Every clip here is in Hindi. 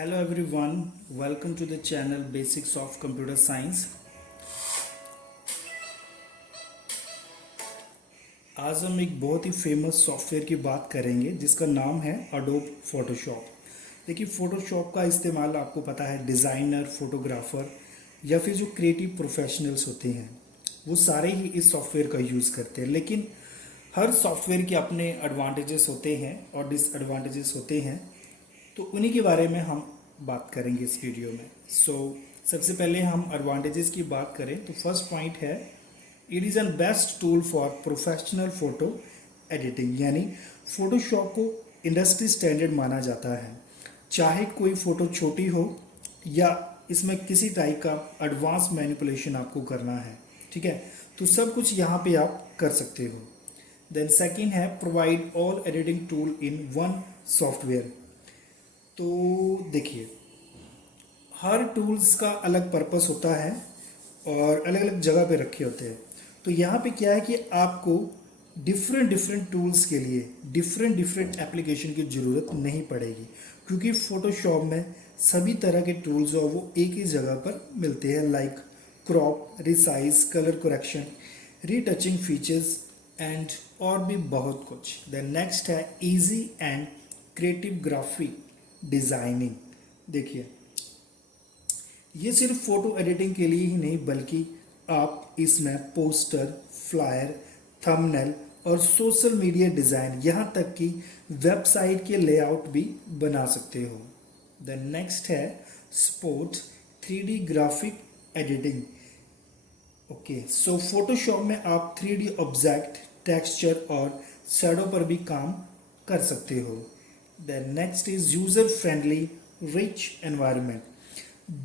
Hello everyone, welcome to the channel Basics of Computer Science. आज हम एक बहुत ही फेमस सॉफ्टवेयर की बात करेंगे जिसका नाम है अडोब फोटोशॉप। देखिए फोटोशॉप का इस्तेमाल आपको पता है डिज़ाइनर, फोटोग्राफर या फिर जो क्रिएटिव प्रोफेशनल्स होते हैं वो सारे ही इस सॉफ्टवेयर का यूज़ करते हैं। लेकिन हर सॉफ्टवेयर के अपने एडवांटेजेस होते हैं और डिसएडवांटेजेस होते हैं, तो उन्हीं के बारे में हम बात करेंगे इस वीडियो में। सबसे पहले हम एडवांटेजेस की बात करें तो फर्स्ट पॉइंट है it is an best tool for professional photo editing. यानी फ़ोटोशॉप को इंडस्ट्री स्टैंडर्ड माना जाता है। चाहे कोई फ़ोटो छोटी हो या इसमें किसी टाइप का एडवांस मैनिपुलेशन आपको करना है, ठीक है, तो सब कुछ यहाँ पे आप कर सकते हो। देन सेकंड है provide all editing tool in one software. तो देखिए हर टूल्स का अलग पर्पस होता है और अलग अलग जगह पे रखे होते हैं। तो यहाँ पे क्या है कि आपको डिफरेंट टूल्स के लिए डिफरेंट एप्लीकेशन की ज़रूरत नहीं पड़ेगी, क्योंकि फोटोशॉप में सभी तरह के टूल्स और वो एक ही जगह पर मिलते हैं, like crop, resize, colour correction, retouching features and और भी बहुत कुछ। देन नेक्स्ट है easy and creative graphic designing. देखिए ये सिर्फ फोटो एडिटिंग के लिए ही नहीं बल्कि आप इसमें पोस्टर, फ्लायर, थंबनेल और सोशल मीडिया डिज़ाइन, यहाँ तक कि वेबसाइट के लेआउट भी बना सकते हो। देन नेक्स्ट है sport 3D graphic editing. Okay, so Photoshop में आप 3D ऑब्जेक्ट, टेक्सचर और शैडो पर भी काम कर सकते हो। Then next is user friendly rich environment.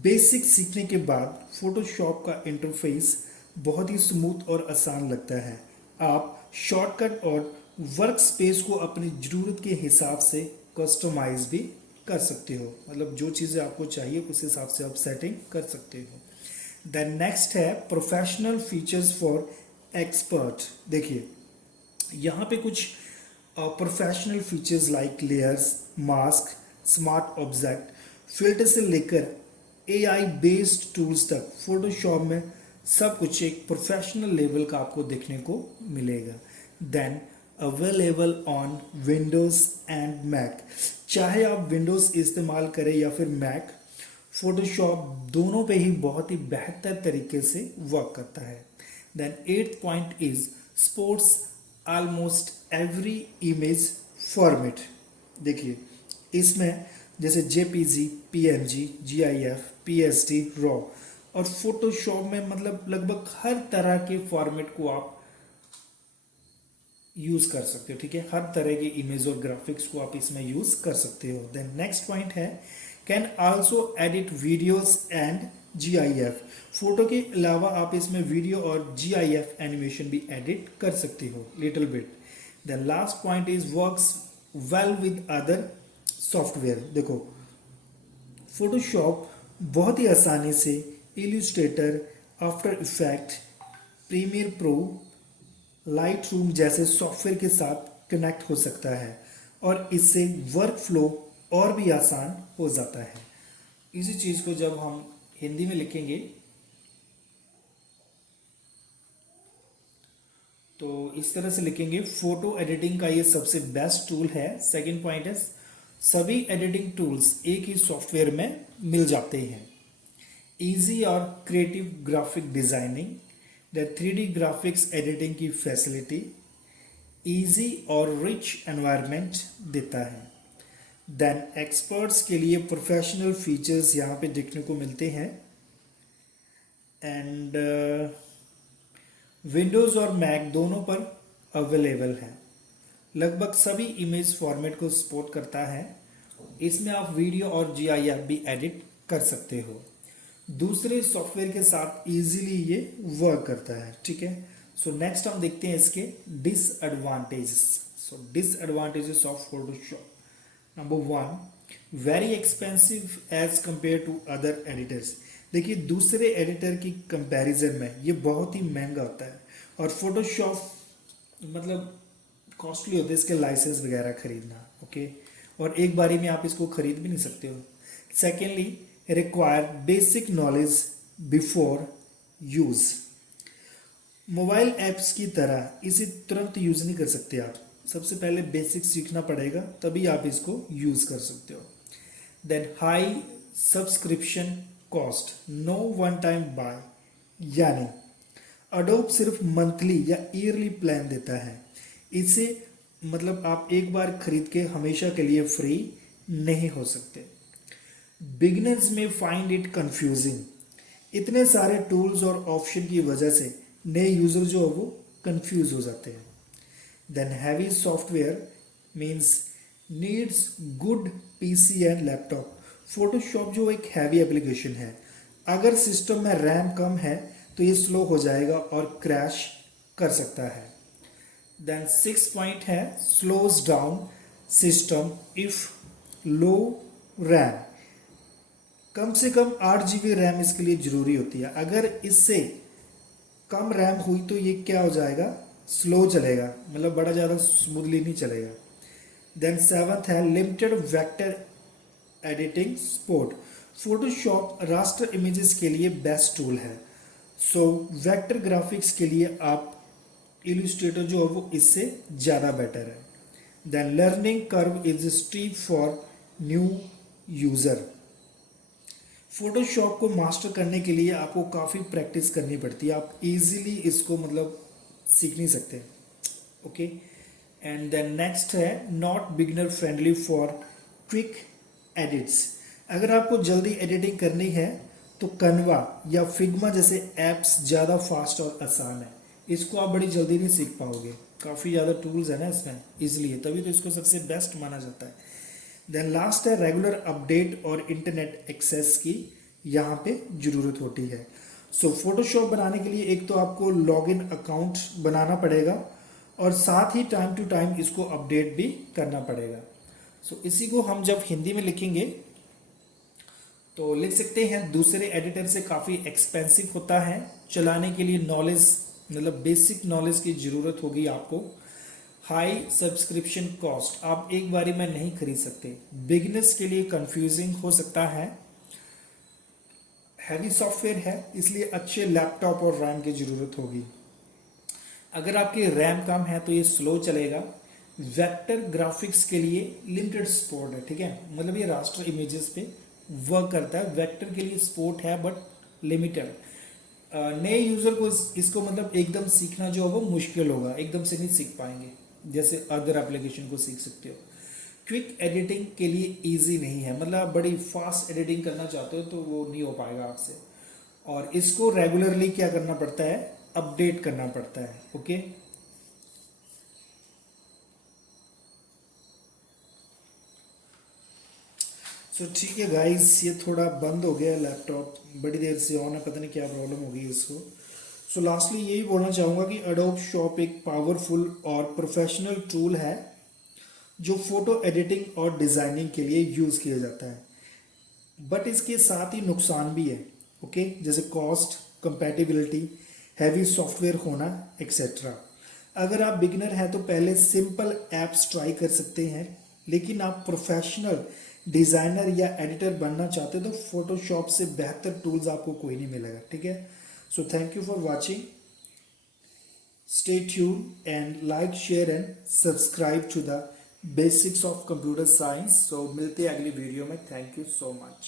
Basic सीखने के बाद फोटोशॉप का इंटरफेस बहुत ही स्मूथ और आसान लगता है। आप शॉर्टकट और वर्क स्पेस को अपनी ज़रूरत के हिसाब से कस्टमाइज भी कर सकते हो, मतलब जो चीज़ें आपको चाहिए उस हिसाब से आप सेटिंग कर सकते हो। देन नेक्स्ट है प्रोफेशनल फीचर्स फॉर एक्सपर्ट। देखिए यहाँ पे कुछ professional features like layers, mask, smart object, filter से लेकर एआई बेस्ड टूल्स तक फोटोशॉप में सब कुछ एक प्रोफेशनल लेवल का आपको देखने को मिलेगा। Then available on Windows and Mac. चाहे आप विंडोज़ इस्तेमाल करें या फिर मैक, फोटोशॉप दोनों पे ही बहुत ही बेहतर तरीके से वर्क करता है। Then 8th point is supports almost every image format. देखिए इसमें जैसे JPG, PNG, GIF, PSD, raw और फोटोशॉप में मतलब लगभग हर तरह के फॉर्मेट को आप यूज़ कर सकते हो, ठीक है, हर तरह के इमेज और ग्राफिक्स को आप इसमें यूज़ कर सकते हो। देन नेक्स्ट पॉइंट है can also edit videos and GIF. Photo के अलावा आप इसमें वीडियो और जीआईएफ एनिमेशन भी एडिट कर सकते हो little bit. Then last point is works well with other software. देखो फोटोशॉप बहुत ही आसानी से Illustrator, after effect, Premiere Pro, Lightroom जैसे सॉफ्टवेयर के साथ कनेक्ट हो सकता है और इससे वर्क फ्लो और भी आसान हो जाता है। इसी चीज़ को जब हम हिंदी में लिखेंगे तो इस तरह से लिखेंगे, फोटो एडिटिंग का ये सबसे बेस्ट टूल है। सेकंड पॉइंट है सभी एडिटिंग टूल्स एक ही सॉफ्टवेयर में मिल जाते हैं। इजी और creative graphic designing, the 3D graphics editing की फैसिलिटी, इजी और रिच एनवायरनमेंट देता है। देन एक्सपर्ट्स के लिए प्रोफेशनल फीचर्स यहाँ पे देखने को मिलते हैं। एंड विंडोज़ और मैक दोनों पर अवेलेबल है। लगभग सभी इमेज फॉर्मेट को सपोर्ट करता है। इसमें आप वीडियो और जीआईएफ भी एडिट कर सकते हो। दूसरे सॉफ्टवेयर के साथ इजीली ये वर्क करता है, ठीक है। सो नेक्स्ट हम देखते हैं इसके disadvantages. So disadvantages of Photoshop. Number 1, very expensive as compare to other editors. देखिए दूसरे एडिटर की कंपैरिजन में ये बहुत ही महंगा होता है और फोटोशॉप मतलब कॉस्टली होते हैं इसके लाइसेंस वगैरह खरीदना, ओके, और एक बारी में आप इसको खरीद भी नहीं सकते हो। Secondly, require basic knowledge before use. Mobile apps की तरह इसे तुरंत यूज़ नहीं कर सकते आप, सबसे पहले बेसिक सीखना पड़ेगा, तभी आप इसको यूज़ कर सकते हो. Then high subscription cost, no one time buy, यानी अडोब सिर्फ मंथली या ईयरली प्लान देता है. इसे मतलब आप एक बार खरीद के हमेशा के लिए फ्री नहीं हो सकते. बिगिनर्स में फाइंड इट कंफ्यूजिंग, इतने सारे टूल्स और ऑप्शन की वजह से नए यूजर जो है वो कंफ्यूज हो जाते हैं. Then heavy software means needs good PC and laptop. Photoshop जो एक हैवी एप्लीकेशन है, अगर सिस्टम में रैम कम है तो ये स्लो हो जाएगा और क्रैश कर सकता है. देन 6 पॉइंट है slows down system if low RAM. कम से कम 8 GB रैम इसके लिए जरूरी होती है. अगर इससे कम रैम हुई तो ये क्या हो जाएगा, स्लो चलेगा, मतलब बड़ा ज़्यादा स्मूथली नहीं चलेगा. देन 7th है limited vector editing support. Photoshop raster images के लिए बेस्ट टूल है. सो वेक्टर ग्राफिक्स के लिए आप इलस्ट्रेटर जो है वो इससे ज़्यादा बेटर है. Then learning curve is steep for new user. Photoshop को मास्टर करने के लिए आपको काफ़ी प्रैक्टिस करनी पड़ती है, आप इजीली इसको मतलब सीख नहीं सकते. ओके. एंड देन नेक्स्ट है not beginner friendly for quick edits. अगर आपको जल्दी एडिटिंग करनी है तो कन्वा या फिग्मा जैसे ऐप्स ज़्यादा फास्ट और आसान है. इसको आप बड़ी जल्दी नहीं सीख पाओगे, काफ़ी ज़्यादा टूल्स है ना इसमें, इसलिए तभी तो इसको सबसे बेस्ट माना जाता है. देन लास्ट है रेगुलर अपडेट और इंटरनेट एक्सेस की यहाँ पे ज़रूरत होती है. सो फोटोशॉप बनाने के लिए एक तो आपको लॉगिन अकाउंट बनाना पड़ेगा और साथ ही टाइम टू टाइम इसको अपडेट भी करना पड़ेगा. सो इसी को हम जब हिंदी में लिखेंगे तो लिख सकते हैं दूसरे एडिटर से काफ़ी एक्सपेंसिव होता है, चलाने के लिए नॉलेज मतलब बेसिक नॉलेज की ज़रूरत होगी आपको. हाई सब्सक्रिप्शन कॉस्ट, आप एक बारी में नहीं खरीद सकते. बिगिनर्स के लिए कंफ्यूजिंग हो सकता है. हैवी सॉफ्टवेयर है इसलिए अच्छे लैपटॉप और रैम की ज़रूरत होगी. अगर आपकी रैम कम है तो ये स्लो चलेगा. वेक्टर ग्राफिक्स के लिए लिमिटेड सपोर्ट है, ठीक है, मतलब ये रास्टर इमेजेस पे वर्क करता है. वेक्टर के लिए सपोर्ट है बट लिमिटेड. नए यूज़र को इसको मतलब एकदम सीखना जो है वो मुश्किल होगा, एकदम से नहीं सीख पाएंगे जैसे अदर एप्लीकेशन को सीख सकते हो. क्विक एडिटिंग के लिए इजी नहीं है, मतलब आप बड़ी फास्ट एडिटिंग करना चाहते हो तो वो नहीं हो पाएगा आपसे. और इसको रेगुलरली क्या करना पड़ता है, अपडेट करना पड़ता है. ओके. सो ठीक है गाइस, ये थोड़ा बंद हो गया लैपटॉप, बड़ी देर से ऑन है, पता नहीं क्या प्रॉब्लम होगी इसको. सो लास्टली यही बोलना चाहूँगा कि अडोब शॉप एक पावरफुल और प्रोफेशनल टूल है जो फोटो एडिटिंग और डिज़ाइनिंग के लिए यूज़ किया जाता है. बट इसके साथ ही नुकसान भी है. ओके. जैसे कॉस्ट, कंपैटिबिलिटी, हैवी सॉफ्टवेयर होना एक्सेट्रा. अगर आप बिगिनर हैं तो पहले सिंपल ऐप्स ट्राई कर सकते हैं, लेकिन आप प्रोफेशनल डिज़ाइनर या एडिटर बनना चाहते हो तो फोटोशॉप से बेहतर टूल्स आपको कोई नहीं मिलेगा. ठीक है. So thank you for watching. Stay tuned and like, share and subscribe to the basics of computer science. So मिलते हैं अगली वीडियो में. थैंक यू सो मच.